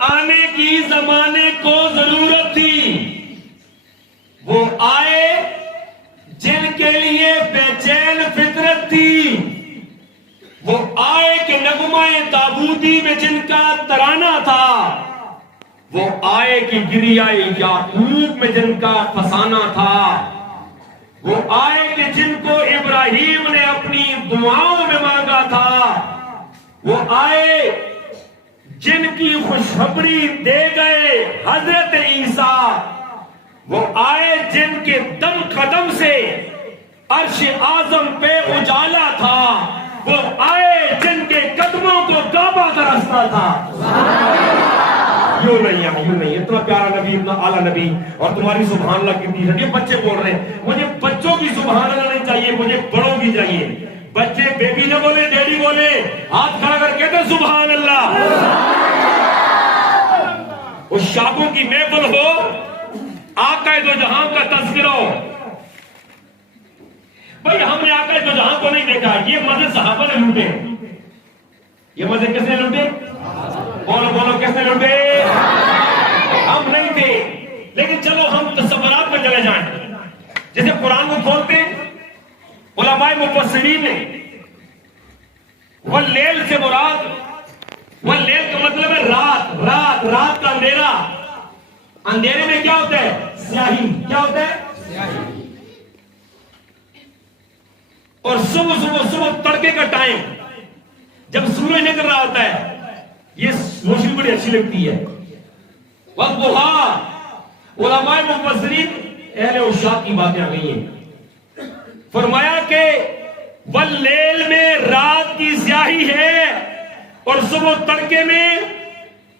آنے کی زمانے کو ضرورت تھی، وہ آئے جن کے لیے بے چین فطرت تھی، وہ آئے کہ نغمہ تابوتی میں جن کا ترانہ تھا، وہ آئے کہ گریہ یعقوب میں جن کا فسانہ تھا، وہ آئے کہ جن کو ابراہیم نے اپنی دعاؤں میں مانگا تھا، وہ آئے جن کی خوشخبری دے گئے حضرت عیسیٰ، وہ آئے جن کے دم قدم سے عرش اعظم پہ اجالا تھا، وہ آئے جن کے قدموں کو کعبہ کا راستہ تھا۔ یوں نہیں، اتنا پیارا نبی، اتنا اعلیٰ نبی، اور تمہاری سبحان اللہ کتنی ہے۔ یہ بچے بول رہے ہیں، مجھے بچوں کی سبحان اللہ نہیں چاہیے، مجھے بڑوں کی چاہیے۔ بچے بیبی نہ بولے، ڈیڈی بولے، ہاتھ کھڑا کر کہتے سبحان اللہ۔ اس شاپوں کی محفل ہو، آقا دو جہاں کا تذکرہ ہو۔ بھئی ہم نے آقا دو جہاں کو نہیں دیکھا، یہ مزے صحابہ نے لوٹے۔ یہ مزے کس نے لوٹے؟ بولو کس نے لوٹے؟ ہم نہیں تھے، لیکن چلو ہم تصورات میں چلے جائیں۔ جیسے قرآن کو کھولتے علماء مفسرین نے واللیل سے مراد، واللیل کا مطلب ہے رات کا اندھیرا۔ اندھیرے میں کیا ہوتا ہے؟ سیاہی۔ کیا ہوتا ہے؟ سیاہی۔ اور صبح تڑکے کا ٹائم جب سورج نکل رہا ہوتا ہے، یہ روشنی بڑی اچھی لگتی ہے۔ والضحیٰ، علماء مفسرین اہل عشاق کی باتیں آ گئی ہیں۔ فرمایا کہ واللیل میں رات کی سیاہی ہے، اور صبح تڑکے میں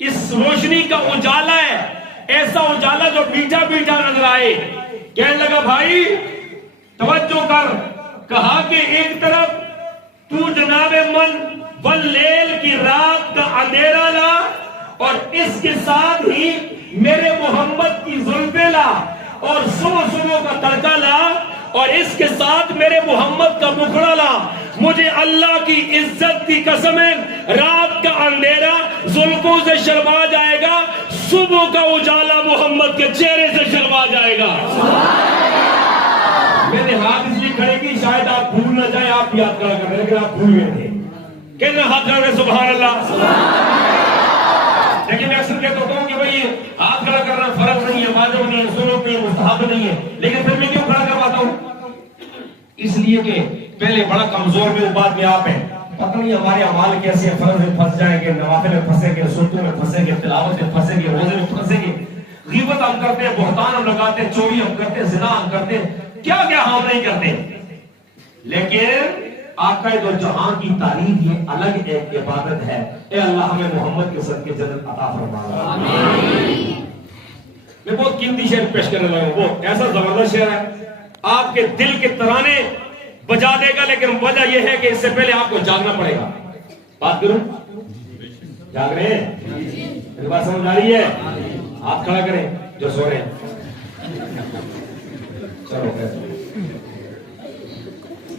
اس روشنی کا اجالا ہے، ایسا اجالا جو میٹھا میٹھا نظر آئے۔ کہنے لگا بھائی توجہ کر، کہا کہ ایک طرف تو جناب من واللیل کی رات کا اندھیرا لا، اور اس کے ساتھ ہی میرے محمد کی زلفیں لا، اور صبح کا تڑکا لا، اور اس کے ساتھ میرے محمد کا مکھڑا لا۔ مجھے اللہ کی عزت کی قسم ہے، رات کا اندھیرا زلفوں سے شرما جائے گا، صبح کا اجالا محمد کے چہرے سے شرما جائے گا۔ میں نے ہاتھ اس لیے کھڑے کی شاید آپ بھول نہ جائیں، آپ یاد کرا کر رہے، لیکن آپ بھول گئے تھے۔ کہنا ہاتھ کھڑا کرے سبحان اللہ۔ لیکن میں اکثر کہتا ہوں کہ بھئی ہاتھ کھڑا کرنا فرض نہیں ہے، واجب نہیں ہے، سنت نہیں ہے، مستحب نہیں ہے، لیکن پھر میں کیوں کھڑا کرواتا ہوں؟ اس لیے کہ پہلے بڑا کمزور میں، بعد میں آپ ہیں، پتہ نہیں ہمارے اعمال کیسے فرض میں پھنس جائیں گے، نوافل میں پھنسیں گے، سنتوں میں پھنسیں گے، تلاوت میں پھنسیں گے، روزے میں پھنسیں گے، غیبت ہم کرتے ہیں، بہتان ہم لگاتے ہیں، چوری ہم کرتے ہیں، زنا ہم کرتے ہیں، کیا ہم نہیں کرتے۔ لیکن آقا دو جہاں کی تعریف یہ الگ ایک عبادت ہے۔ اے اللہ ہمیں محمد کے صدقے جنت عطا فرما۔ آمین۔ میں بہت قیمتی شعر پیش کرنے لگا ہوں، وہ ایسا زبردست شعر ہے، آپ کے دل کے ترانے بجا دے گا، لیکن وجہ یہ ہے کہ اس سے پہلے آپ کو جاگنا پڑے گا۔ بات کروں؟ جاگ رہے ہیں؟ میری بات سمجھ آ رہی ہے؟ ہاتھ کھڑا کریں جو سو رہے ہیں۔ چلو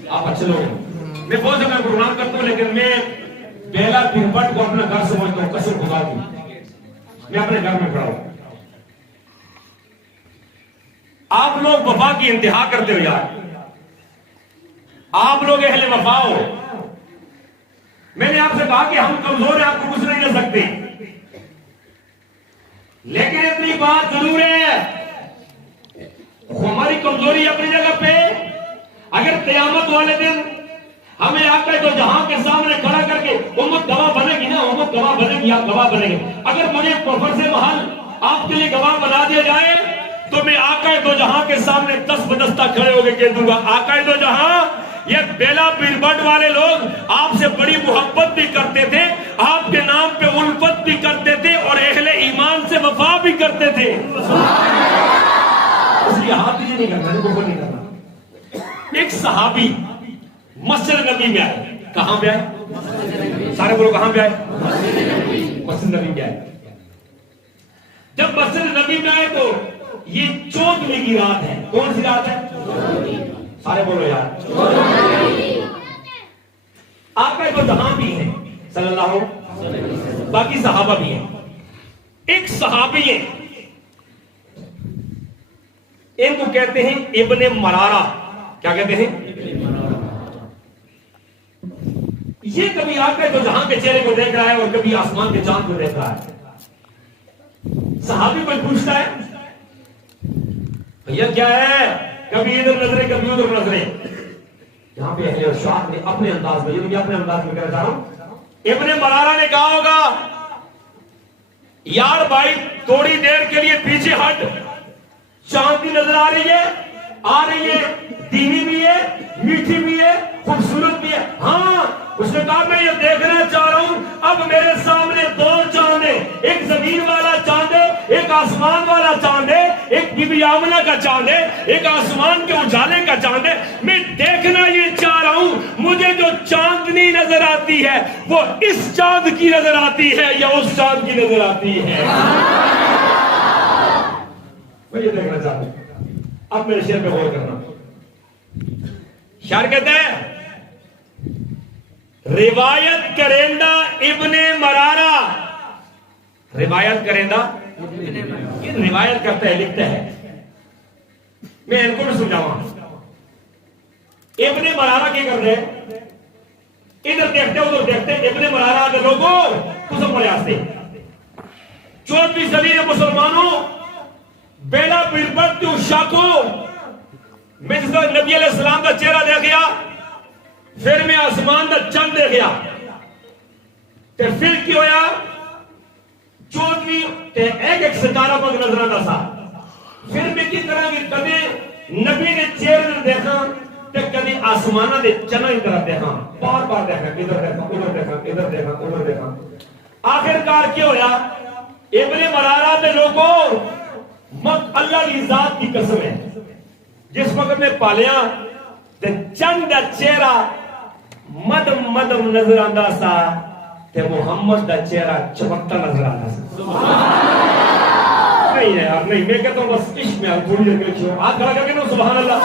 آپ اچھے لوگ ہیں۔ میں بہت جگہ پروگرام کرتا ہوں، لیکن میں بیلا پیرپٹ کو اپنا گھر سمجھتا ہوں، قسم خدا کی میں اپنے گھر میں پڑھا ہوں۔ آپ لوگ وفا کی انتہا کرتے ہو یار، آپ لوگ اہل وفا ہو۔ میں نے آپ سے کہا کہ ہم کمزور ہیں، آپ کو کچھ نہیں کر سکتے، لیکن اتنی بات ضرور ہے، ہماری کمزوری اپنی جگہ پہ۔ اگر قیامت والے دن ہمیں آقا دو جہاں کے سامنے کھڑا کر کے امت گواہ بنے گی نا، امت گواہ بنے گی، آپ گواہ بنے گے۔ اگر مجھے فرض محل آپ کے لیے گواہ بنا دیا جائے تو میں آقا دو جہاں کے سامنے دست بدستہ کھڑے ہو کے کہہ دوں گا، آقا دو جہاں یہ بیلا پیربٹ والے لوگ آپ سے بڑی محبت بھی کرتے تھے، آپ کے نام پہ الفت بھی کرتے تھے، اور اہل ایمان سے وفا بھی کرتے تھے۔ اس لیے ہاتھ نہیں کرنا، کفر نہیں کرنا۔ ایک صحابی مسجد نبی میں آئے، کہاں پہ آئے؟ سارے بولو کہاں پہ آئے؟ مسجد نبی میں آئے۔ جب مسجد نبی میں آئے تو یہ 14ویں کی رات ہے۔ کون سی رات ہے؟ سارے بولو یار۔ آقا تو جہاں بھی ہیں صلی اللہ علیہ وسلم، باقی صحابہ بھی ہیں۔ ایک صحابی ہیں، ان کو کہتے ہیں ابن مرارہ. کیا کہتے ہیں؟ یہ کبھی آتا ہے تو جہاں کے چہرے کو دیکھ رہا ہے اور کبھی آسمان کے چاند کو دیکھ رہا ہے. صحابی کوئی پوچھتا ہے بھیا کیا ہے؟ کبھی ادھر نظریں کبھی ادھر نظریں. یہاں پہ اہل ارشاد نے اپنے انداز میں، یہ اپنے انداز میں کہنا چاہ رہا ہوں، ابن مرارہ نے کہا ہوگا یار بھائی تھوڑی دیر کے لیے پیچھے ہٹ، چاند بھی نظر آ رہی ہے، دینی بھی ہے، میٹھی بھی ہے، خوبصورت بھی ہے. ہاں اس نے کہا میں یہ دیکھنا چاہ رہا ہوں اب میرے سامنے دو چاند ہیں، ایک زمین والا چاند ہے، ایک آسمان والا چاند ہے، ایک بی بی آمنہ کا چاند ہے، ایک آسمان کے اجالے کا چاند ہے. میں دیکھنا یہ چاہ رہا ہوں مجھے جو چاندنی نظر آتی ہے وہ اس چاند کی نظر آتی ہے یا اس چاند کی نظر آتی ہے. میں یہ دیکھنا چاہتا ہوں. اب میرے شعر پہ غور کرنا. شاعر کہتا ہے روایت کرندہ ابن مرارہ، روایت کرندہ یہ روایت کرتا ہے، لکھتا ہے. میں ان کو بھی سمجھاؤں. ابن مرارہ کیا کر رہے ہیں؟ ادھر دیکھتے ادھر دیکھتے. ابن مرارہ کے لوگوں کسم پریاس تھے 14ویں صدی کے مسلمانوں بیلا بربت شاکو میں جس طرح نبی علیہ السلام کا چہرہ دیکھ گیا، پھر میں آسمان کا چند دیکھ گیا، پھر کی ہویا 14ویں ایک ستارہ پر نظر آتا تھا. پھر میں کس طرح کی کبھی نبی نے چہرہ دیکھا تو کبھی آسمانہ دے چنا کی طرف دیکھا، بار بار دیکھا، ادھر دیکھا ادھر دیکھا ادھر دیکھا ادھر دیکھا. آخرکار کیا ہویا ابن مرارہ دے لوگوں اللہ کی ذات کی قسم ہے جس وقت میں پالیا تے چند دا چہرہ مدم مدم نظر آندا سا تے محمد دا چہرہ چمکتا نظر آندا سا. نہیں ہے یار نہیں، میں کہتا ہوں بس عشق میں تھوڑی دیر کے چھو ہاتھ کھڑا کر کے نا سبحان اللہ.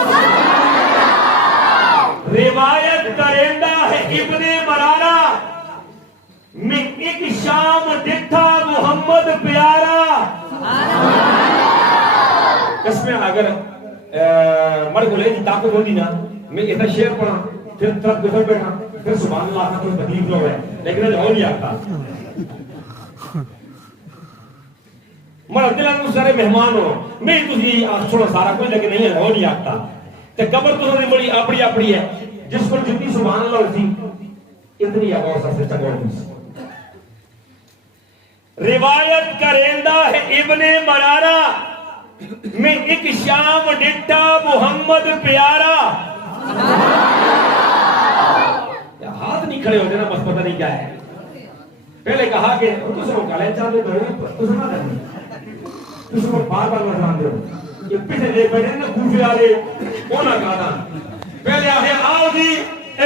روایت کرندہ ہے ابن مرارہ میں ایک شام ڈٹھا محمد پیارا. قسمیں اگر مر کو لے طاقت ہوتی نا میں اتنا شعر پڑھا پھر طرف گزر بیٹھا پھر سبحان اللہ کا کوئی بدیل لوگ ہے لیکن آج ہو نہیں آتا. مر دلان کو سارے مہمان ہو میں تجھے چھوڑا سارا کوئی لیکن نہیں ہے ہو نہیں آتا. تے قبر تو نے بڑی اپنی اپنی ہے جس پر جتنی سبحان اللہ ہوتی اتنی آواز سے چگڑ دی. روایت کرندہ ہے ابن مرارہ میں ایک شام ڈٹھا محمد پیارا. ہاتھ نہیں کھڑے ہوتے نا بس پتہ نہیں کیا ہے. پہلے کہا کہ تم کو کالے چاہتے تو تم نہ کرنی تم کو بار بار نظر آتے ہو. یہ پیچھے لے بیٹھے نا کوفے والے وہ نہ کہا پہلے آگے آؤ جی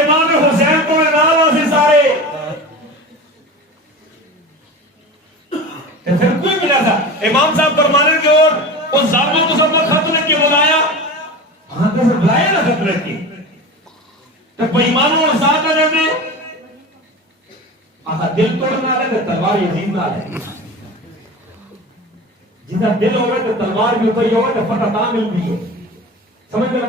امام حسین کو نام سے سارے پھر کوئی ملا تھا. امام صاحب فرمانے کے اور اس ظالموں کو سب خط لکھ کے بلایا. ہاں تو بلایا نا خط لکھ کے تو بےایمانوں اور ساتھ نہ رہنے دل توڑنا ہے تو تلوار یزید نہ ہے. جتنا دل ہوگا تو تلوار بھی اتری ہوگا تو فتح تا ملتی ہے. سمجھ گئے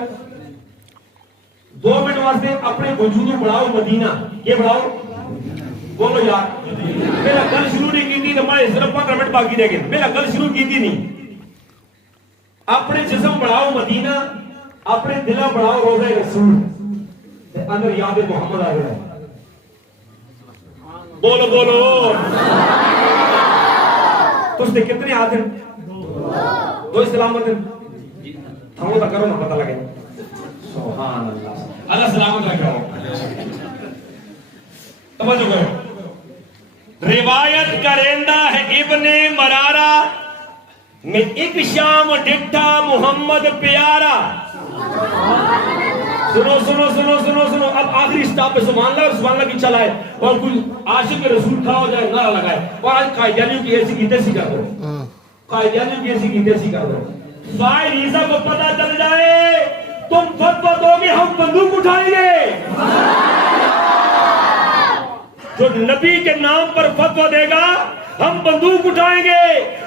2 منٹ واسطے اپنے وجود کو بڑھاؤ مدینہ. یہ بڑھاؤ بولو یار میرا گل شروع نہیں کی تھی تو میں صرف 15 منٹ باقی رہ گئے. میرا گل شروع کی تھی نہیں. اپنے جسم بڑھاؤ مدینہ، اپنے دلہ بڑھاؤ روزہ رسول اندر یاد محمد آ گیا. بولو بولو تو اس نے کتنے ہاتھ ہیں؟ 2 سلامت ہیں. تھمو تو کرو نا پتہ لگے. سبحان اللہ اللہ سلامت رکھو. توجہ کرو. روایت کرندہ ہے ابن مرارہ میں ایک شام ڈٹھا محمد پیارا. سنو سنو سنو سنو سنو. اب آخری سٹاپ پہ سبحان اللہ کی چلائے اور کوئی عاشق رسول کھا ہو جائے نعرہ لگائے اور آج قائدیانیوں کی ایسی کی تیسی کر دو. قائدیانیوں کی ایسی کی تیسی کر دو. ظاہر عیسیٰ کو پتہ چل جائے تم فتویٰ دو گے ہم بندوق اٹھائیں گے. جو نبی کے نام پر فتویٰ دے گا ہم بندوق اٹھائیں گے،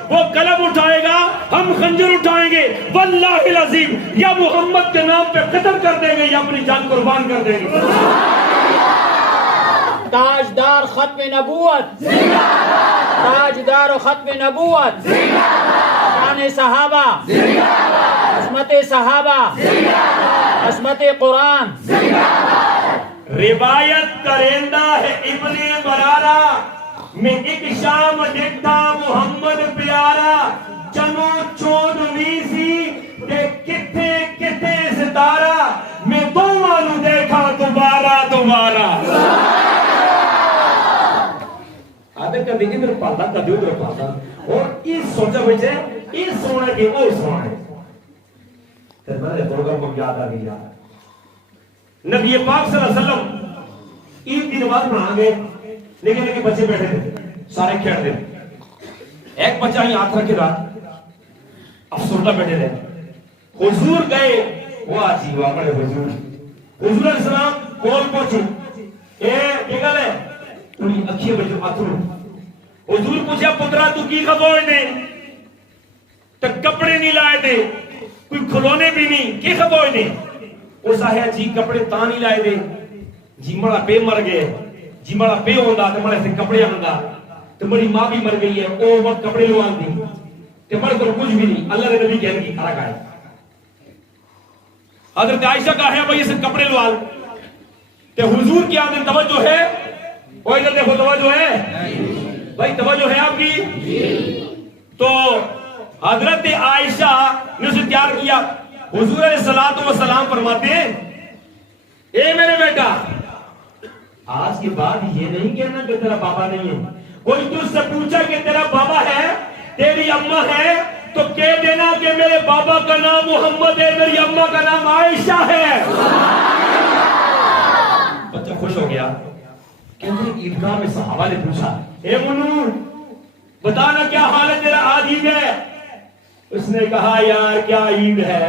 وہ قلم اٹھائے گا، ہم خنجر اٹھائیں گے، واللہ العظیم یا محمد کے نام پہ قتل کر دیں گے یا اپنی جان قربان کر دیں گے۔ تاجدار ختم نبوت، تاجدار ختم نبوت، شان صحابہ، عظمت صحابہ، عظمت قرآن۔ روایت کرندہ ہے ابن برارہ میں ایک شام دیکھتا محمد پیارا، چنو چودویں سی تے کتھے کتھے ستارہ، میں دوواں نو دیکھا دوبارہ دوبارہ۔ آدھے کبھی ادھر پاتا کبھی ادھر پاتا، اور اس سوچا بچے اس سونا کے وہ سونا ہے۔ پھر میں نے پروگرام کو یاد آ گیا، نبی پاک صلی اللہ علیہ وسلم عید کی نماز پڑھا گئے، لیکن بچے بیٹھے تھے سارے کھیل رہے، ایک بچہ ہی ہاتھ رکھے رہا افسردہ بیٹھے رہے، حضور گئے، واہ جی واہ بڑے حضور، حضور علیہ السلام کول پہنچے، اے کیا گل ہے انہی اکھیے بچے اترو، حضور پوچھا پترا تو کی خبر نے، تو کپڑے نہیں لائے تھے، کوئی کھلونے بھی نہیں، کی خبر نے؟ اس آیا جی کپڑے تا نہیں لائے دے جی مڑا پے مر گئے، جی مڑا پے ہوندا تے مڑا سے کپڑے ہوندا تے بڑی ماں بھی مر گئی ہے، او وقت کپڑے لوان دی تے مڑ کر کچھ بھی نہیں، اللہ نے نبی کہنے کی کھڑا کھائے۔ حضرت عائشہ کہا ہے بھائی اسے کپڑے لوال تے حضور کی آمد توجہ ہے، کوئی ادھر دیکھو توجہ ہے بھائی، توجہ ہے آپ کی؟ تو حضرت عائشہ نے اسے تیار کیا، حضور علیہ الصلوۃ والسلام فرماتے ہیں اے میرے بیٹا آج کے بعد یہ نہیں کہنا کہ تیرا بابا نہیں ہے، کوئی تجھ سے پوچھا کہ تیرا بابا ہے تیری اماں ہے تو کہہ دینا کہ میرے بابا کا نام محمد ہے، میری اماں کا نام عائشہ ہے۔ بچہ خوش ہو گیا، کہتے ہیں عیدگاہ میں صحابہ نے پوچھا اے منو بتانا کیا حال ہے تیرا، آج عید ہے؟ اس نے کہا یار کیا عید ہے،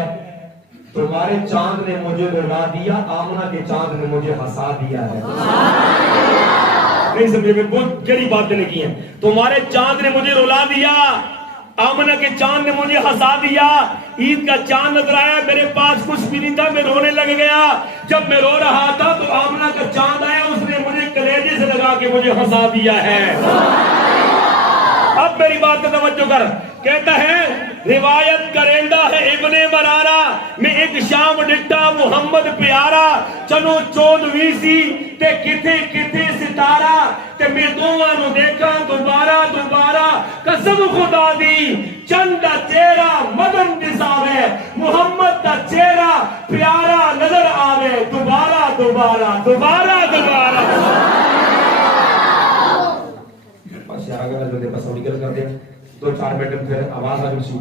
تمہارے چاند نے مجھے رلا دیا، آمنہ کے چاند نے مجھے ہنسا دیا ہے۔ نہیں سمجھے، میں بہت گہری باتیں کی ہیں، تمہارے چاند نے مجھے رلا دیا، آمنہ کے چاند نے مجھے ہنسا دیا، عید کا چاند نظر آیا، میرے پاس کچھ بھی نہیں تھا، میں رونے لگ گیا، جب میں رو رہا تھا تو آمنہ کا چاند آیا، اس نے مجھے کلیجے سے لگا کے مجھے ہنسا دیا ہے۔ اب میری بات کا توجہ کر، کہتا ہے روایت کرندہ ہے ابن برارہ میں ایک شام ڈٹا محمد پیارا، چنو چودویں سی تے کتھے کتھے ستارہ، تے میں دوواں نو دیکھا دوبارہ دوبارہ، قسم خدا دی چند دا چہرہ مدن دساوے، محمد دا چہرہ پیارا نظر آوے، دوبارہ دوبارہ دوبارہ دوبارہ۔ بس بس نکل کر دیں 2-4 منٹ پھر آواز آ گئی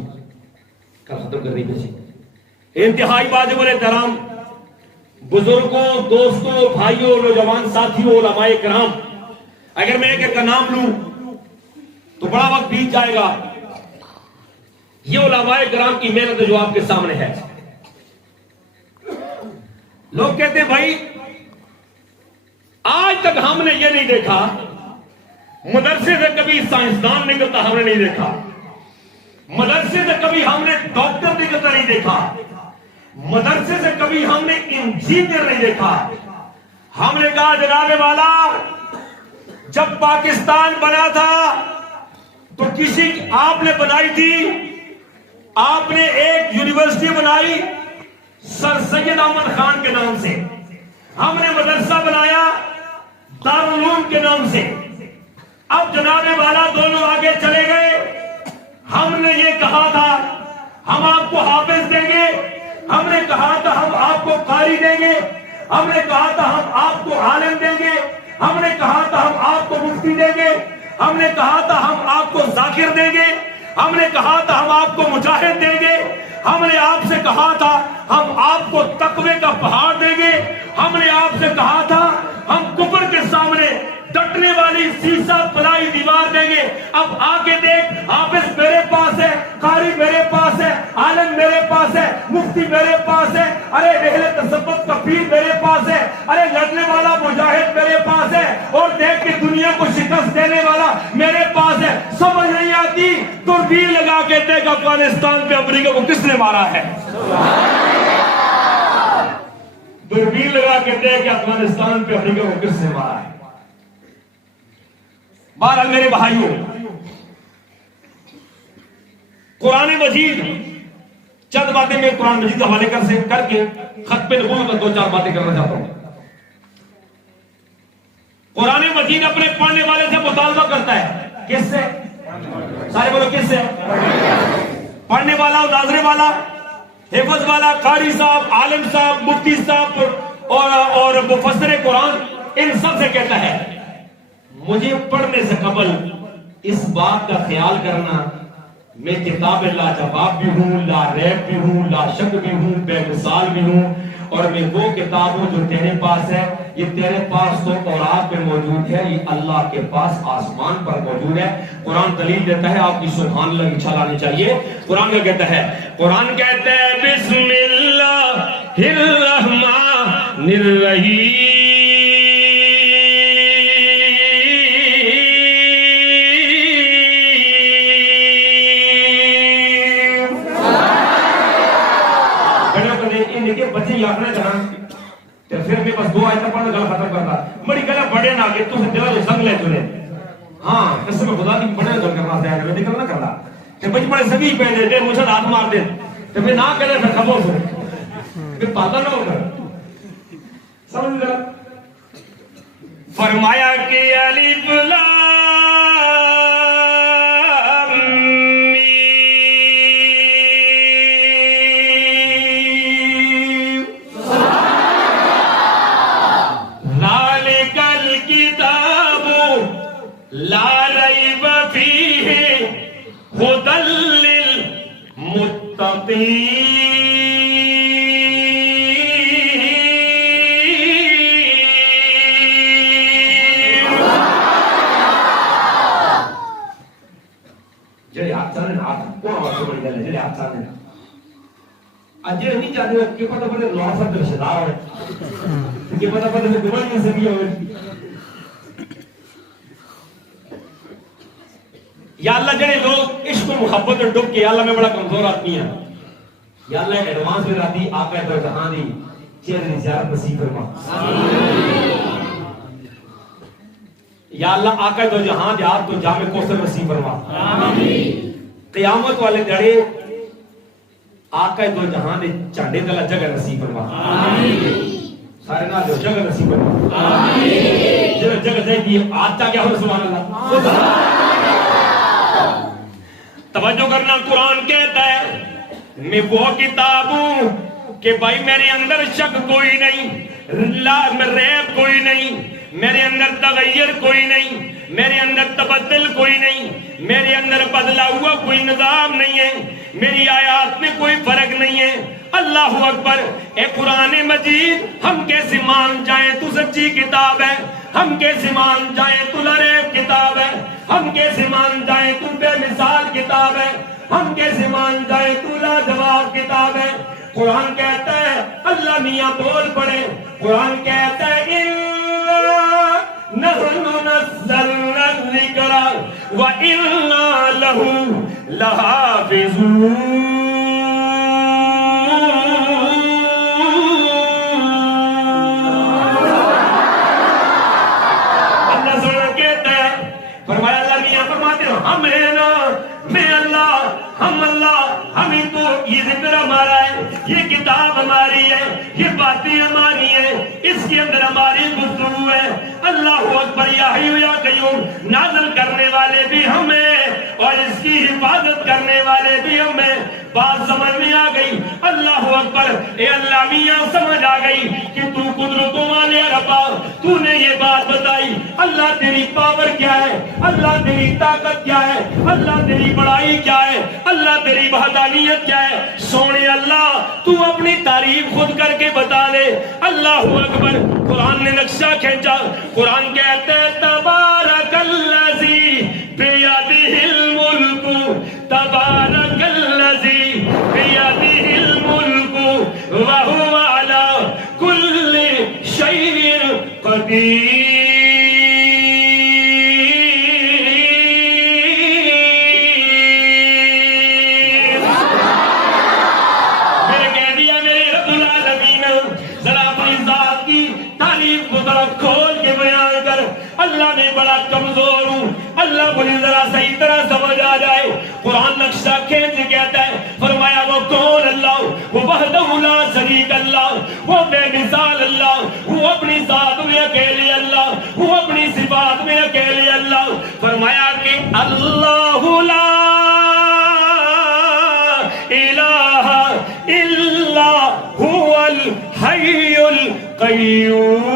کل ختم کر رہی تھی۔ انتہائی واجب الاحترام بزرگوں، دوستوں، بھائیوں، نوجوان ساتھیوں، علماء کرام، اگر میں ایک کا نام لوں تو بڑا وقت بیت جائے گا۔ یہ علماء کرام کی محنت جو آپ کے سامنے ہے، لوگ کہتے ہیں بھائی آج تک ہم نے یہ نہیں دیکھا مدرسے سے کبھی سائنسدان نکلتا ہم نے نہیں دیکھا، مدرسے سے کبھی ہم نے ڈاکٹر نکلتا نہیں دیکھا، مدرسے سے کبھی ہم نے انجینئر نہیں دیکھا۔ ہم نے کہا جناب والا جب پاکستان بنا تھا تو کسی آپ نے بنائی تھی، آپ نے ایک یونیورسٹی بنائی سر سید احمد خان کے نام سے، ہم نے مدرسہ بنایا دارالعلوم کے نام سے۔ اب جناب والا دونوں آگے چلے گئے، ہم نے یہ کہا تھا ہم آپ کو حافظ دیں گے، ہم نے کہا تھا ہم آپ کو قاری دیں گے، ہم نے کہا تھا ہم آپ کو عالم دیں گے، ہم نے کہا تھا ہم آپ کو مفتی دیں گے، ہم نے کہا تھا ہم آپ کو ذاکر دیں گے، ہم نے کہا تھا ہم آپ کو مجاہد دیں گے، ہم نے آپ سے کہا تھا ہم آپ کو تقوی کا پہاڑ دیں گے، ہم نے آپ سے کہا تھا ہم کفر کے سامنے ڈٹنے والی سیسا پلائی دیوار دیں گے۔ اب آگے دیکھ، حافظ میرے پاس ہے، قاری میرے پاس ہے، عالم میرے پاس ہے، مفتی میرے پاس ہے، ارے اہل تثبت کا پیر میرے پاس ہے، ارے لڑنے والا مجاہد میرے پاس ہے، اور دیکھ کے دنیا کو شکست دینے والا میرے پاس ہے۔ دوربین لگا کے دیکھ افغانستان پہ امریکہ کو کس نے مارا ہے. دوربین لگا کے دیکھ افغانستان پہ امریکہ کو کس نے مارا ہے. بہرحال میرے بھائیوں، قرآن مجید چند باتیں میں قرآن مجید کا حوالے کر کے ختم نبوت کا 2-4 باتیں کرنا چاہتا ہوں. قرآن مجید اپنے پڑھنے والے سے مطالبہ کرتا ہے. کس سے؟ سارے بولو کس سے؟ پڑھنے والا، ناظرے والا، حفظ والا، قاری صاحب، عالم صاحب، مفتی صاحب اور مفسر قرآن، ان سب سے کہتا ہے مجھے پڑھنے سے قبل اس بات کا خیال کرنا میں کتاب لا جواب بھی ہوں، لا ریب بھی ہوں، لا شک بھی ہوں، بے مثال بھی ہوں، اور میں وہ کتاب ہوں جو تیرے پاس ہے. یہ تیرے پاس تو تورات پہ موجود ہے، یہ اللہ کے پاس آسمان پر موجود ہے. قرآن دلیل دیتا ہے، آپ کی سبحان اللہ کی چھال آنی چاہیے. قرآن کیا کہتا ہے؟ قرآن کہتا ہے بسم اللہ الرحمن الرحیم. بچے یاد نہ کرنا تو پھر میں بس 2 آیتیں پڑھنے گلا ختم کرتا. بڑی گلا بڑے نہ کہ تو دل جو سنگ لے چلے. ہاں قسم خدا کی بڑے گل کرنا ہے میں نکل نہ کرنا کہ بچ بڑے سبھی پہلے دے مجھے ہاتھ مار دے تو میں نہ کرے پھر خاموش ہو کہ پاتا نہ ہوگا. سمجھ گیا؟ فرمایا کہ الف لام لا ریب فیہ ھدی للمتقین. جڑے ہاتھ چاہنے ہاتھ کون آواز بڑی گل ہے جڑے ہاتھ چاہنے اجے نہیں چاہتے کہ پتہ پتہ لوہا سب رشتہدار ہے کہ پتہ پتہ میں گمان نہیں سکی ہوئے. یا اللہ جڑے لوگ عشق و محبت اور ڈب کے یا اللہ میں بڑا کمزور آدمی ہے، یا اللہ ایڈوانس میں راتی آقا دو جہاں دی چہرے زیارت نصیب فرما. یا اللہ آقا دو جہاں دے آپ تو جامع کوثر نصیب فرما. قیامت والے دڑے آقا دو جہاں دے چانڈے دلا جگہ نصیب فرما. سارے نال جگہ نصیب فرما. جگہ جائے دی آج چاہ گیا ہو سبحان اللہ. توجہ کرنا، قرآن کہتا ہے میں وہ کتاب ہوں کہ بھائی میرے اندر شک کوئی نہیں، ریب کوئی نہیں، میرے اندر تغیر کوئی نہیں، میرے اندر تبدل کوئی نہیں، میرے اندر بدلا ہوا کوئی نظام نہیں ہے، میری آیات میں کوئی فرق نہیں ہے. اللہ اکبر. اے قرآن مجید ہم کیسے مان جائیں تو سچی کتاب ہے، ہم کیسے مان جائیں تو لریب کتاب ہے، ہم کیسے مان جائیں تو بے مثال کتاب ہے، ہم کیسے مان جائیں تو لاجواب کتاب ہے. قرآن کہتا ہے اللہ میاں بول پڑے. قرآن کہتا ہے نحن نزلنا الذکر وإنا له لحافظون. فرمایا اللہ میاں فرماتے ہیں ہم ہیں نا، میں اللہ، ہم اللہ، ہمیں تو یہ ذکر ہمارا ہے، یہ کتاب ہماری ہے، یہ باتیں ہماری ہیں، اس کے اندر ہماری گفتگو ہے. اللہ اکبر. یا حی یا قیوم نازل کرنے والے بھی ہم ہیں اور اس کی حفاظت کرنے والے بھی ہم ہیں. بات سمجھ میں آ گئی؟ اللہ اکبر. اے اللہ میاں سمجھ آ گئی کہ تو قدرتوں والے ربا، تو نے یہ بات بتائی. اللہ تیری پاور کیا ہے، اللہ تیری طاقت کیا ہے، اللہ تیری بڑائی کیا ہے، اللہ تیری وحدانیت کیا ہے. سونے اللہ تو اپنی تعریف خود کر کے بتا دے. اللہ اکبر. قرآن نے نقشہ کھینچا. قرآن کہتے ہیں تبارک الذی بیدہ الملک، تبارک الذی بیدہ الملک وہو علی کل شیء قدیر. میں بڑا کمزور ہوں. اللہ مجھے ذرا صحیح طرح سمجھ آ جائے. قرآن نقشہ کھینچ کہتا ہے, فرمایا وہ کون اللہ, وہ وحدہ لا شریک اللہ, وہ بے مثال اللہ, وہ اپنی ذات میں اکیلے اللہ, وہ اپنی صفات میں اکیلے اللہ. فرمایا کہ اللہ لا الہ الا هو الحی القیوم.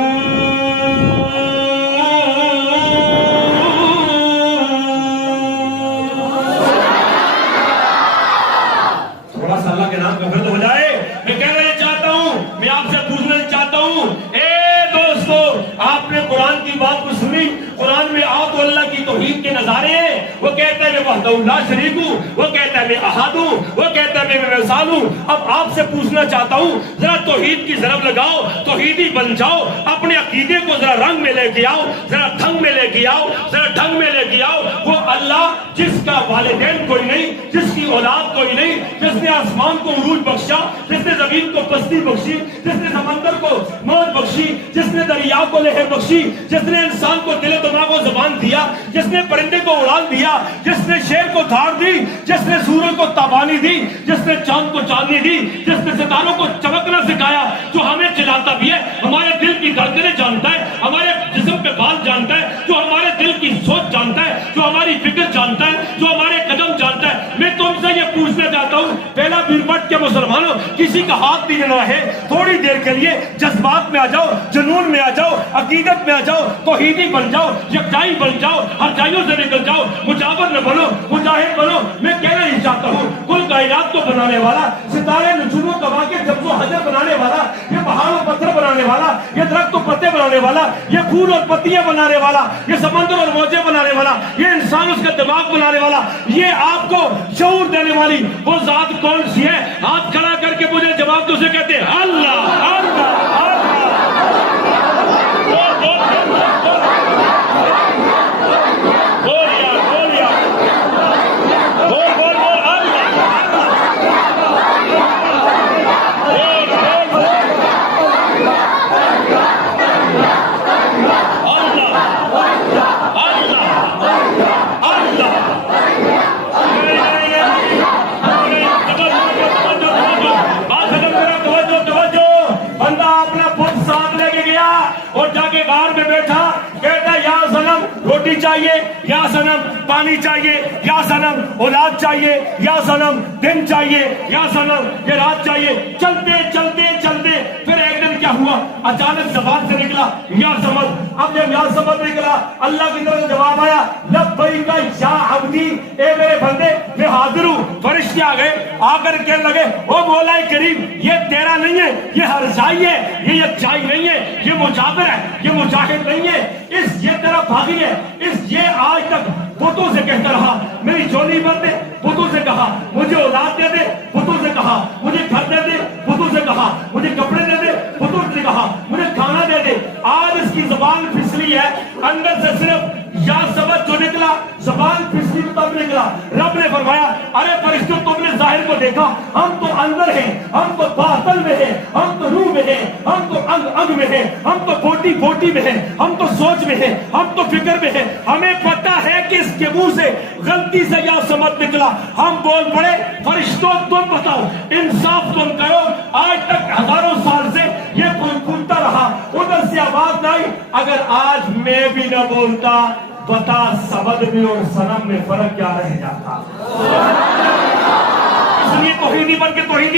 تھوڑا سا اللہ کے نام کا فرد ہو جائے. میں کہنا چاہتا ہوں, میں آپ سے پوچھنا چاہتا ہوں, اے دوستو, آپ نے قرآن کی بات کو سنی. قرآن میں آؤ تو اللہ کی توحید کے نظارے ہیں. وہ کہتا ہے میں وحدہ لا شریک ہوں, وہ کہتا ہے میں احد ہوں, وہ کہتا ہے میں بے مثال ہوں. اب آپ سے پوچھنا چاہتا ہوں, ذرا توحید کی ضرب لگاؤ, توحیدی بن جاؤ, اپنے عقیدے کو ذرا رنگ میں لے کے آؤ, ذرا ڈھنگ میں لے کے آؤ, ذرا ڈھنگ میں لے کے آؤ. وہ اللہ جس کا والدین کوئی نہیں, جس کی اولاد کوئی نہیں, جس نے آسمان کو عروج بخشا, جس نے زمین کو پستی بخشی, جس نے سمندر کو موج بخشی, جس نے دریا کو لہر بخشی, جس نے انسان کو دل و دماغ کو زبان دیا, جس نے پرندے کو اڑان دیا, جس نے شیر کو دھاڑ دی, جس نے سورج کو تابانی دی, جس نے چاند کو چاندنی دی, جس نے ستاروں کو چمکنا سکھایا, جو ہمیں چلاتا بھی ہے, ہمارے دل کی دھڑکنیں جانتا ہے, ہمارے جسم پہ بال جانتا ہے, جو ہمارے دل کی سوچ جانتا ہے, جو ہماری فکر جانتا ہے, جو ہمارے قدم جانتا ہے. میں تم سے یہ پوچھنا چاہتا ہوں, پہلا بیربٹ کے مسلمانوں, کسی کا ہاتھ بھی نہ رہے, تھوڑی دیر کے لیے جذبات میں آ جاؤ, جنون میں آ جاؤ, عقیدت میں آ جاؤ, توحیدی بن جاؤ, یکجائی بن جاؤ, ہر جائیوں سے نکل جاؤ, مجاور نہ بنو, مجاہد بنو. میں کہنا نہیں چاہتا ہوں, کل کائنات کو بنانے والا, ستارے نجوموں کما کے جب وہ حجر بنانے والا, یہ پہاڑ و پتھر بنانے والا, یہ درخت و پتے بنانے والا, یہ پھول اور پتیاں بنانے والا, یہ سمندر اور موجیں بنانے والا, یہ انسان اس کا دماغ بنانے والا, یہ آپ کو شعور دینے والی وہ ذات کون سی ہے؟ ہاتھ کھڑا کر کے مجھے جواب دو. اسے کہتے ہیں اللہ. اللہ چاہیے, یا صنم پانی چاہیے, یا صنم اولاد چاہیے, یا صنم دن چاہیے, یا صنم یہ رات چاہیے. چلتے چلتے چلتے پھر ایک دن کیا ہوا, اچانک زبان سے نکلا یا سمد. اب جب یا سمد نکلا, اللہ کی طرف جواب آیا لبیک یا عبدی, اے میرے بندے میں حاضر ہوں. فرشتے آ گئے, آ کر کہنے لگے او مولا کریم, یہ تیرا نہیں ہے, یہ ہرزائی ہے, یہ یکجائی نہیں ہے, یہ مجابر ہے, یہ مجاہد نہیں ہے, یہ تیرا بھاگی ہے. یہ آج تک بتوں سے کہتا رہا میری جولی بن دے, بتوں سے کہا مجھے اولاد دے دے, بتوں سے کہا مجھے گھر دے دے, بتوں سے کہا مجھے کپڑے دے دے, بتوں سے کہا مجھے کھانا دے دے. آج اس کی زبان پھسلی ہے, اندر سے صرف یا سبق جو نکلا, زبان پھسلی تب نکلا. رب نے فرمایا ارے فرشتوں, تم نے ظاہر کو دیکھا, ہم تو اندر ہیں, ہم تو باطن میں ہیں, ہم تو روح میں ہیں, ہم تو انگ انگ میں ہیں, ہم تو بوٹی بوٹی میں ہیں, ہم تو سوچ میں ہیں, ہم تو فکر میں ہیں. ہمیں پتہ ہے کہ اس کے منہ سے غلطی سے یا سمت نکلا, ہم بول پڑے. فرشتوں تم بتاؤ, انصاف تم کرو. آج تک ہزاروں سال سے یہ پھولتا رہا, ادھر سے آواز نہ آئی. اگر آج میں بھی نہ بولتا, بتا سبد میں اور صنم میں فرق کیا رہ جاتا. اس لیے توحیدی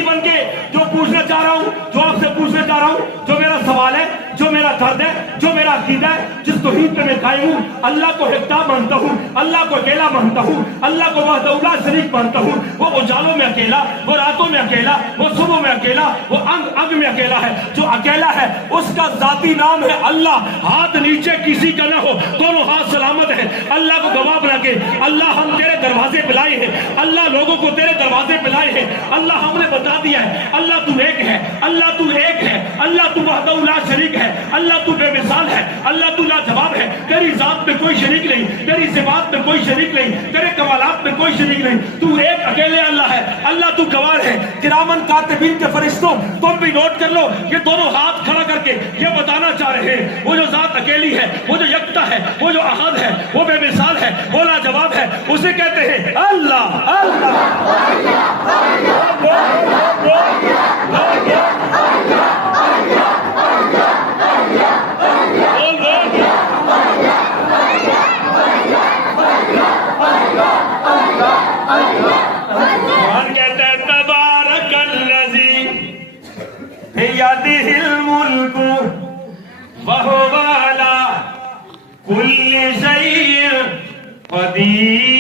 بن کے جو پوچھنا چاہ رہا ہوں, جو آپ سے پوچھنا چاہ رہا ہوں, جو میرا سوال ہے, جو میرا درد ہے, جو میرا عقیدہ ہے, جس توحید پہ میں قائم ہوں, اللہ کو یکتا مانتا ہوں, اللہ کو اکیلا مانتا ہوں, اللہ کو وحدہ لا شریک مانتا ہوں. وہ اجالوں میں اکیلا, وہ راتوں میں اکیلا, وہ صبح میں اکیلا, وہ انگ انگ میں اکیلا ہے. جو اکیلا ہے اس کا ذاتی نام ہے اللہ. ہاتھ نیچے کسی کا نہ ہو, دونوں ہاتھ سلامت ہیں. اللہ کو گواہ بنا کے, اللہ ہم تیرے دروازے پہ لائے ہیں, اللہ لوگوں کو تیرے دروازے پہ لائے ہیں. اللہ ہم نے بتا دیا ہے اللہ تو ایک ہے, اللہ تو ایک ہے, اللہ تو وحدہ لا شریک ہے, اللہ تو بے مثال ہے, اللہ تو لاجواب ہے. تیری ذات میں کوئی شریک نہیں, تیری صفات میں کوئی شریک نہیں, تیرے کمالات میں کوئی شریک نہیں. تو ایک اکیلے اللہ ہے, اللہ تو گواہ ہے. کرامن کاتبین کے فرشتوں, تم بھی نوٹ کر لو, یہ دونوں ہاتھ کھڑا کھڑا کر کے یہ بتانا چاہ رہے ہیں وہ جو ذات اکیلی ہے، وہ جو یکتا ہے، وہ جو احد ہے، وہ بے مثال ہے، وہ لاجواب ہے، اسے کہتے ہیں اللہ اللہ۔ قرآن کہتا ہے تبارک الذی بیدہ الملک وہو علی کل شیء قدیر۔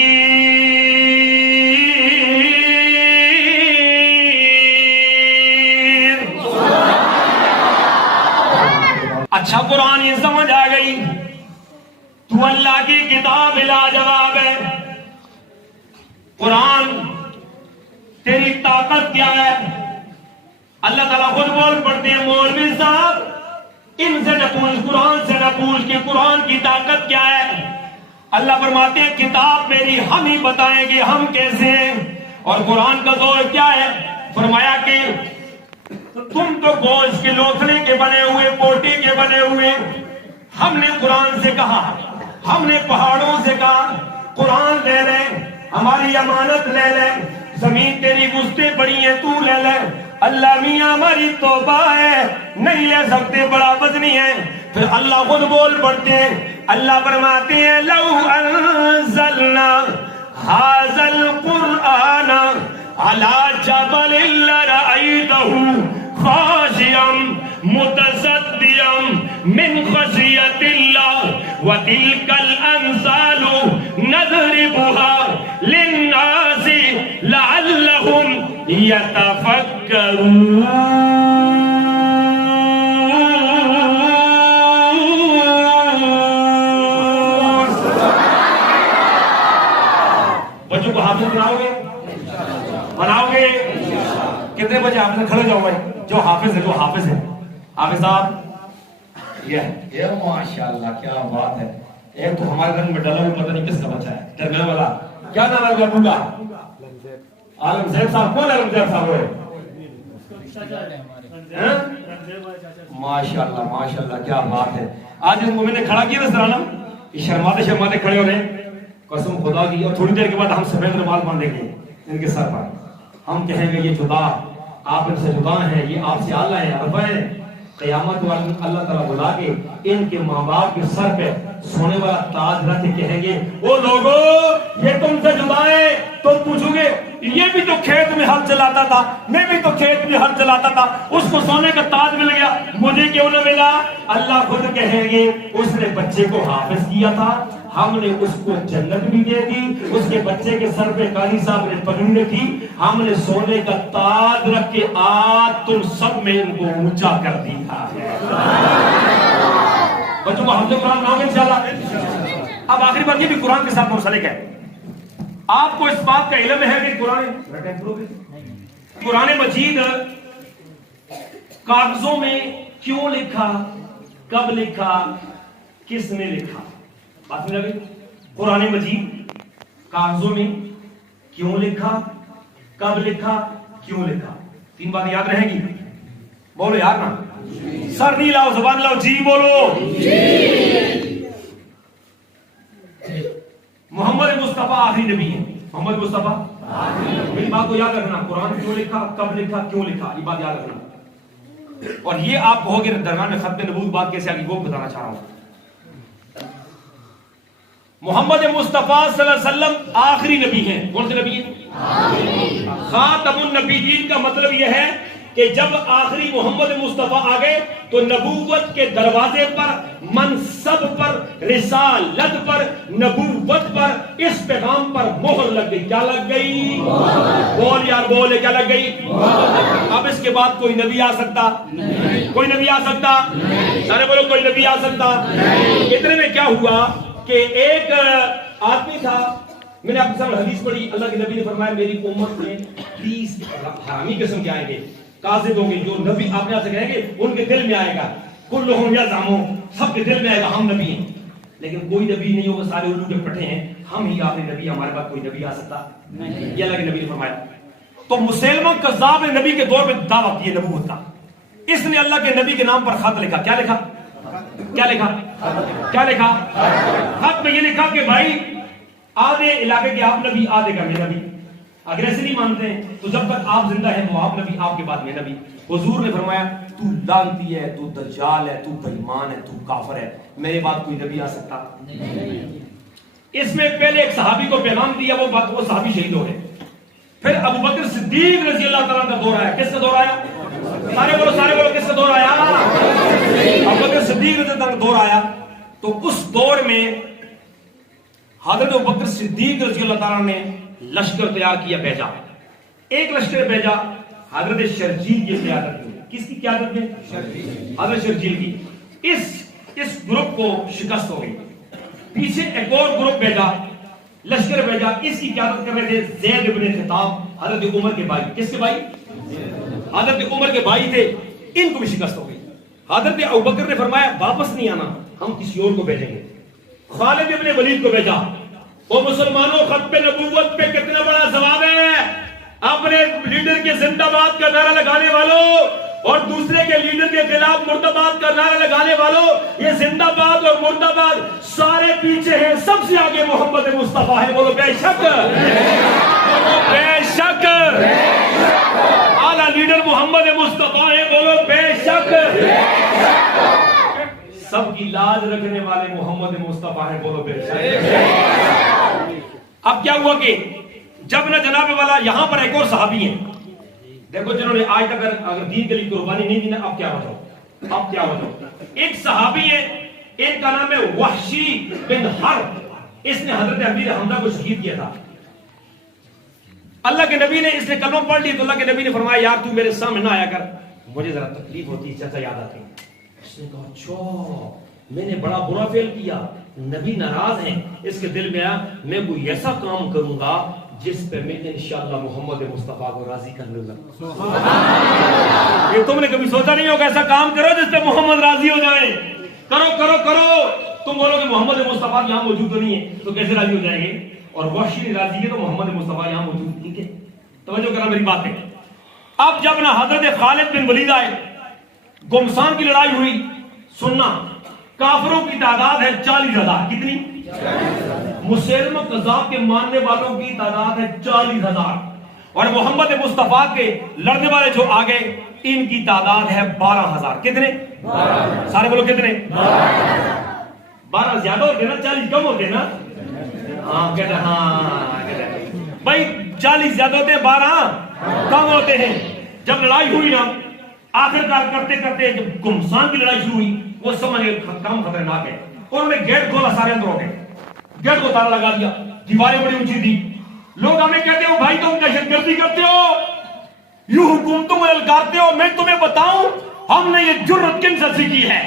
اچھا قرآن یہ سمجھ آ گئی تو اللہ کی کتاب لاجواب ہے۔ قرآن تیری طاقت کیا ہے؟ اللہ تعالیٰ خود بول پڑتے ہیں مولوی صاحب ان سے نہ پوچھ، قرآن سے نہ پوچھ کہ قرآن کی طاقت کیا ہے۔ اللہ فرماتے ہیں کتاب میری ہم ہی بتائیں گے ہم کیسے ہیں۔ اور قرآن کا زور کیا ہے؟ فرمایا کہ تم تو گوشت کے لوتھڑے کے بنے ہوئے، پوٹی کے بنے ہوئے، ہم نے قرآن سے کہا، ہم نے پہاڑوں سے کہا قرآن لے لے، ہماری امانت لے لے، زمین تیری گستیں پڑی ہیں تو لے لے۔ اللہ میاں ہماری توبہ ہے، نہیں لے سکتے، بڑا وزنی ہے۔ پھر اللہ خود بول پڑتے ہیں، اللہ فرماتے ہیں لو انزلنا ھذا القرآن علی جبل لرأیتہ خاشعا متصدعا من خشیۃ اللہ وتلک الامثال نضربها للناس لعلهم يتفکرون۔ بچوں کو حافظ بناؤ گے؟ بناؤ گے؟ کتنے بجے حافظ کھڑے جاؤ بھائی جو حافظ ہے، جو حافظ ہے۔ حافظ صاحب یہ ماشاءاللہ کیا بات ہے، ایک تو ہمارے رنگ میں ڈلا ہوا پتہ نہیں کس کا بچہ ہے، ڈرنے والا کیا نام ہے ابو کا؟ عالم زیب صاحب۔ کون عالم زیب صاحب ہے؟ ماشاءاللہ ماشاءاللہ کیا بات ہے۔ آج اس مومن نے کھڑا کیا نا سرانا، یہ شرماتے شرماتے کھڑے ہو رہے، قسم خدا کی، اور تھوڑی دیر کے بعد ہم سفید رومال باندھیں گے ان کے سر پر، ہم کہیں گے یہ جدا، آپ ان سے جدا ہیں، یہ آپ سے اعلیٰ ہیں، اربع ہیں۔ قیامت والے اللہ تعالیٰ بلا کے ان کے ماں باپ کے سر پہ سونے والا تاج رکھ کے کہیں گے وہ لوگو یہ تم سے جدا ہے۔ تم پوچھو گے یہ بھی تو کھیت میں ہل چلاتا تھا، میں بھی تو کھیت میں ہل چلاتا تھا، اس کو سونے کا تاج مل گیا، مجھے کیوں نہ ملا؟ اللہ خود کہیں گے اس نے بچے کو حافظ کیا تھا، ہم نے اس کو جنت بھی دے دی، اس کے بچے کے سر پہ قاری صاحب نے پگڑی رکھی، ہم نے سونے کا تاج رکھ کے آج تم سب میں ان کو اونچا کر دیا ہے۔ بچوں کو ہم سے قرآن پڑھاؤ گے انشاءاللہ۔ اب آخری بات یہ بھی قرآن کے ساتھ منسلک ہے، آپ کو اس بات کا علم ہے کہ قرآن مجید کاغذوں میں کیوں لکھا، کب لکھا، کس نے لکھا؟ بات سمجھ گئی؟ قرآن مجید کاغذوں میں کیوں لکھا، کب لکھا، کیوں لکھا؟ تین باتیں یاد رہیں گی، بولو یاد نا، سر نہیں لاؤ، زبان لاؤ، جی بولو۔ محمد مصطفیٰ آخری نبی ہے، محمد مصطفیٰ میری بات کو یاد رکھنا، قرآن کیوں لکھا، کب لکھا، کیوں لکھا، یہ بات یاد رکھنا۔ اور یہ آپ کہو گے درمیان میں ختم نبوت بات کیسے آگی، وہ بتانا چاہ رہا ہوں۔ محمد مصطفیٰ صلی اللہ علیہ وسلم آخری نبی ہیں، کون سے نبی ہیں؟ خاتم النبیین کا مطلب یہ ہے کہ جب آخری محمد مصطفیٰ آ گئے تو نبوت کے دروازے پر، منصب پر، رسالت پر، نبوت پر، اس پیغام پر مہر لگ گئی۔ کیا لگ گئی؟ بول یار بولے، کیا لگ گئی؟ اب اس کے بعد کوئی نبی آ سکتا؟ کوئی نبی آ سکتا؟ سارے بولو کوئی نبی آ سکتا؟ اتنے میں کیا ہوا کہ ایک آدمی تھا، میں نے آپ کے سامنے حدیث پڑھی، اللہ کے نبی نے فرمایا میری امت میں 30 حرامی قسم کے آئیں گے، قاصد ہوں گے، جو نبی آپ نے سے کہیں گے ان کے دل میں آئے گا، کلہم یزعمون، سب کے دل میں آئے گا ہم نبی ہیں، لیکن کوئی نبی نہیں ہوگا، سارے الو کے پٹھے ہیں، ہم ہی آخری نبی، ہمارے پاس کوئی نبی آ سکتا نہیں، یہ اللہ کے نبی نے فرمایا۔ تو مسیلمہ کذاب نے نبی کے دور میں دعویٰ کی نبوت کا، اس نے اللہ کے نبی کے نام پر خط لکھا. کیا لکھا؟ کیا لکھا؟ کیا لکھا؟ خط میں یہ لکھا کہ بھائی آدھے علاقے کے آپ نبی، آدھے کا میں نبی. اگر ایسے نہیں مانتے ہیں تو جب تک آپ زندہ ہیں وہ آپ نبی، آپ کے بعد میں نبی. حضور نے فرمایا تو لعنتی ہے، تو دجال ہے، تو بے ایمان ہے، تو کافر ہے، میرے بعد کوئی نبی آ سکتا نہیں. اس میں پہلے ایک صحابی کو پیغام دیا، وہ صحابی شہید ہو گئے. پھر ابو بکر صدیق رضی اللہ تعالیٰ کا دور آیا. کس کا دور آیا؟ سارے بولو کس کا دور آیا؟ ابو بکر صدیق رضی اللہ کا دور آیا. تو اس دور میں حضرت ابو بکر صدیق رضی اللہ تعالیٰ نے لشکر تیار کیا، بھیجا. ایک لشکر بھیجا حضرت شرجیل کی قیادت میں. کس کی قیادت میں؟ حضرت شرجیل کی. اس گروپ کو شکست ہو گئی. پیچھے ایک اور گروپ بھیجا، لشکر بھیجا. اس کی قیادت کر رہے تھے زید ابن خطاب، حضرت عمر کے بھائی. کس کے بھائی؟ حضرت عمر کے بھائی تھے. ان کو بھی شکست ہو گئی. حضرت ابوبکر نے فرمایا واپس نہیں آنا، ہم کسی اور کو بھیجیں گے. خالد ابن ولید کو بھیجا. وہ مسلمانوں ختم نبوت پہ کتنا بڑا ثواب ہے. اپنے لیڈر کے زندہ باد کا نعرہ لگانے والوں اور دوسرے کے لیڈر کے خلاف مرد آباد کا نعرہ لگانے والوں، یہ زندہ باد اور مرد آباد سارے پیچھے ہیں. سب سے آگے محمد مصطفیٰ ہے. بولو بے شک، بے شک. اعلیٰ لیڈر محمد مصطفیٰ ہے. بولو بے شک. سب کی لاج رکھنے والے محمد مصطفیٰ ہے. بولو بے شک. اب کیا ہوا کہ جب نہ جناب والا یہاں پر ایک اور صحابی ہیں، دیکھو جنہوں نے آج تک اگر دین کے لیے قربانی نہیں دی نا، اب کیا بتاؤ، اب کیا بتاؤ. ایک صحابی ہے، ایک کا نام ہے وحشی بن حرب. اس نے حضرت امیر حمزہ کو شہید کیا تھا. اللہ کے نبی نے اس نے کلمہ پڑھ لی تو اللہ کے نبی نے فرمایا یار تو میرے سامنے نہ آیا کر، مجھے ذرا تکلیف ہوتی ہے، چچا یاد آتی. اس نے کہا اچھا میں نے بڑا برا فعل کیا، نبی ناراض ہیں. اس کے دل میں آیا میں کوئی ایسا کام کروں گا جس پہ میں انشاءاللہ محمد مصطفیٰ کو راضی کر لوں گا. یہ تم نے کبھی سوچا نہیں ہوگا ایسا کام کرو جس پہ محمد راضی ہو جائے. کرو کرو کرو. تم بولو کہ محمد مصطفیٰ یہاں موجود تو نہیں ہے تو کیسے راضی ہو جائیں گے؟ اور وحشی راضی ہے تو محمد مصطفیٰ یہاں موجود نہیں ہے. توجہ کرنا میری بات ہے. اب جب نا حضرت خالد بن ولید آئے، گمسان کی لڑائی ہوئی. سننا، کافروں کی تعداد ہے 40,000. کتنی؟ مسیلمہ کذاب کے ماننے والوں کی تعداد ہے 40,000. اور محمد مصطفیٰ کے لڑنے والے جو آگے ان کی تعداد ہے 12,000. کتنے؟ 12. سارے بولو کتنے؟ 12 زیادہ ہوتے نا، 40 کم ہوتے نا. ہاں کہتے ہیں بھائی 40 زیادہ ہوتے ہیں، 12 کم ہوتے ہیں. جب لڑائی ہوئی نا، آخر کار کرتے کرتے جب گمسان کی لڑائی شروع ہوئی، وہ سمجھ کم خطرناک ہے. انہوں نے گیٹ کھولا، سارے اندر ہو گئے. گیٹ کو تالا لگا دیا، دیواریں بڑی اونچی تھی. لوگ ہمیں کہتے ہو بھائی تم دہشت گردی کرتے ہو، یوں حکومتوں میں للکارتے ہو. میں تمہیں بتاؤں ہم نے یہ جرت کن سے سیکھی ہے.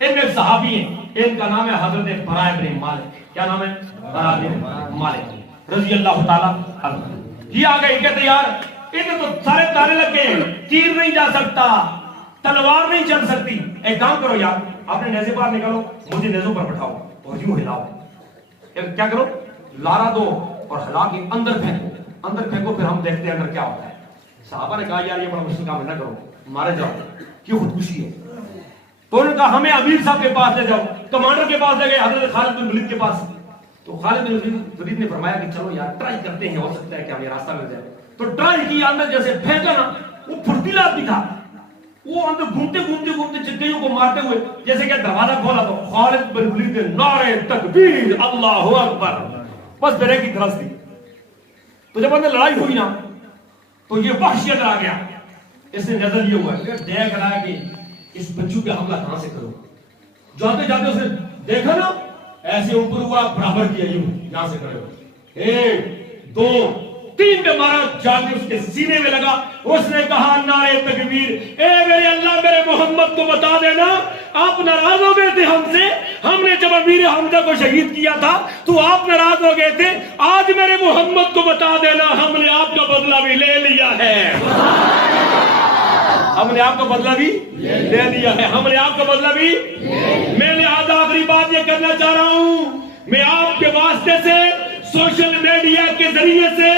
ان میں صحابی ہیں، ان کا نام ہے حضرت براء بن مالک. کیا نام ہے؟ براء بن مالک رضی اللہ تعالیٰ عنہ. یہ آ گئے کہتے یار انہیں تو سارے تارے لگ گئے، تیر نہیں جا سکتا، تلوار نہیں چل سکتی. ایک کام کرو یار، اپنے نیزے باہر نکالو، مجھے نیزوں پر بٹھاؤ اور یوں ہلاؤ. کیا کرو؟ لارا دو اور ہلا کے اندر پھینکو، اندر پھینکو، پھر ہم دیکھتے ہیں اندر کیا ہوتا ہے. صحابہ نے کہا یار یہ بڑا مشکل کام ہے، نہ کرو، مارے جاؤ، کیوں خودکشی ہے. تو انہوں نے کہا ہمیں امیر صاحب کے پاس لے جاؤ. کمانڈر کے پاس لے گئے، حضرت خالد بن ولید کے پاس. تو خالد بن ولید نے فرمایا کہ چلو یار ٹرائی کرتے ہیں، ہو سکتا ہے کہ ہمیں راستہ مل جائے. تو ٹرائی کی، اندر جیسے پھینکا نا، وہ پھرتیلا آدمی تھا، وہ اندر گھومتے گھومتے گھومتے چکیوں کو مارتے ہوئے جیسے کہ دروازہ کھولا تو خالد بن ولید نے نعرے تکبیر اللہ اکبر بس بریک کی دھرس دی. تو جب اندر لڑائی ہوئی نا تو یہ وحشی اندر آ گیا. اس نے نظر یہ ہوا دیکھ رہا ہے کہ اس بچوں پہ حملہ کہاں سے کروں. جاتے جاتے اس نے دیکھا نا، ایسے اوپر ہوا، برابر کیا، یہاں سے کرے. 1 2 3 پہ مارا، جا کے اس کے سینے میں لگا. اس نے کہا نعرے تکبیر، اے میرے اللہ میرے محمد کو بتا دینا آپ ناراض ہو گئے تھے ہم سے. ہم نے جب امیر حمزہ کو شہید کیا تھا تو آپ ناراض ہو گئے تھے. آج میرے محمد کو بتا دینا ہم نے آپ کا بدلہ بھی لے لیا ہے. ہم نے آپ کا بدلہ بھی لے لیا ہے. ہم نے آپ کا بدلہ بھی. میں لہذا آخری بات یہ کرنا چاہ رہا ہوں، میں آپ کے واسطے سے سوشل میڈیا کے ذریعے سے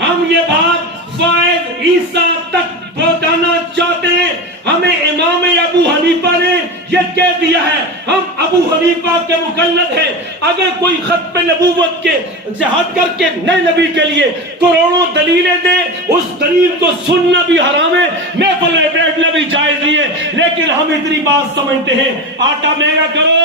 ہم یہ بات فائز عیسیٰ تک پہنچانا چاہتے ہیں. ہمیں امام ابو حنیفہ نے یہ کہہ دیا ہے، ہم ابو حنیفہ کے مقلد ہیں۔ اگر کوئی ختم نبوت کے سے ہٹ کر کے نئے نبی کے لیے کروڑوں دلیلیں دے، اس دلیل کو سننا بھی حرام ہے، محفل میں بیٹھنا بھی جائز نہیں ہے۔ لیکن ہم اتنی بات سمجھتے ہیں، آٹا مہنگا کرو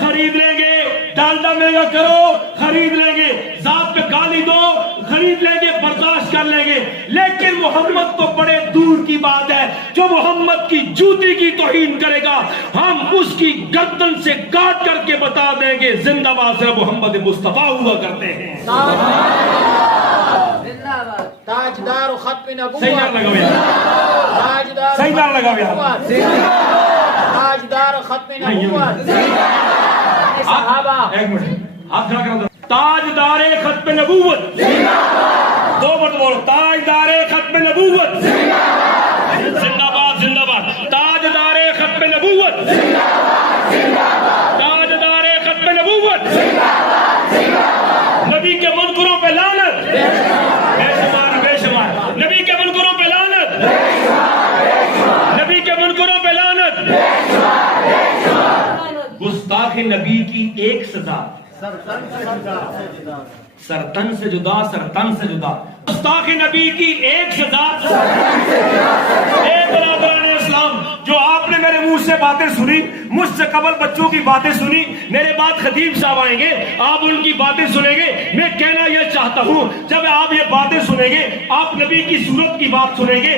خرید لیں گے، ڈالڈا مہنگا کرو خرید لیں گے، ذات پہ گالی دو خرید لیں گے، برداشت کر لیں گے۔ لیکن محمد تو بڑے دور کی بات ہے، جو محمد کی جوتی کی توہین کرے گا ہم اس کی گردن سے کاٹ کر کے بتا دیں گے زندہ باد صرف محمد مصطفیٰ ہوا کرتے ہیں۔ تاجدار ختم نبوت، صحیح نام لگاؤ یار، صحیح نام لگاؤ یار۔ تاجدار ختم نبوت، صحابہ، ایک منٹ ہاتھ کھڑا کر دو۔ تاجدار ختم نبوت، دو مرتبہ بولو، تاجدار ختم نبوت، زندہ باد زندہ باد، تاجدار ختم نبوت، تاجدار ختم نبوت، نبی کے منکروں پہ لعنت، بے شمار بے شمار، نبی کے منکروں پہ لعنت، نبی کے منکروں پہ لعنت۔ گستاخ نبی کی ایک سزا، سرتن سے جدا، سرتن سے جدا، گستاخ نبی کی ایک سزا۔ اے برادران اسلام، جو آپ نے میرے منہ سے باتیں سنی، مجھ سے قبل بچوں کی باتیں سنی، میرے بعد خطیب صاحب آئیں گے، آپ ان کی باتیں سنیں گے۔ میں کہنا یہ چاہتا ہوں، جب آپ یہ باتیں سنیں گے، آپ نبی کی صورت کی بات سنیں گے،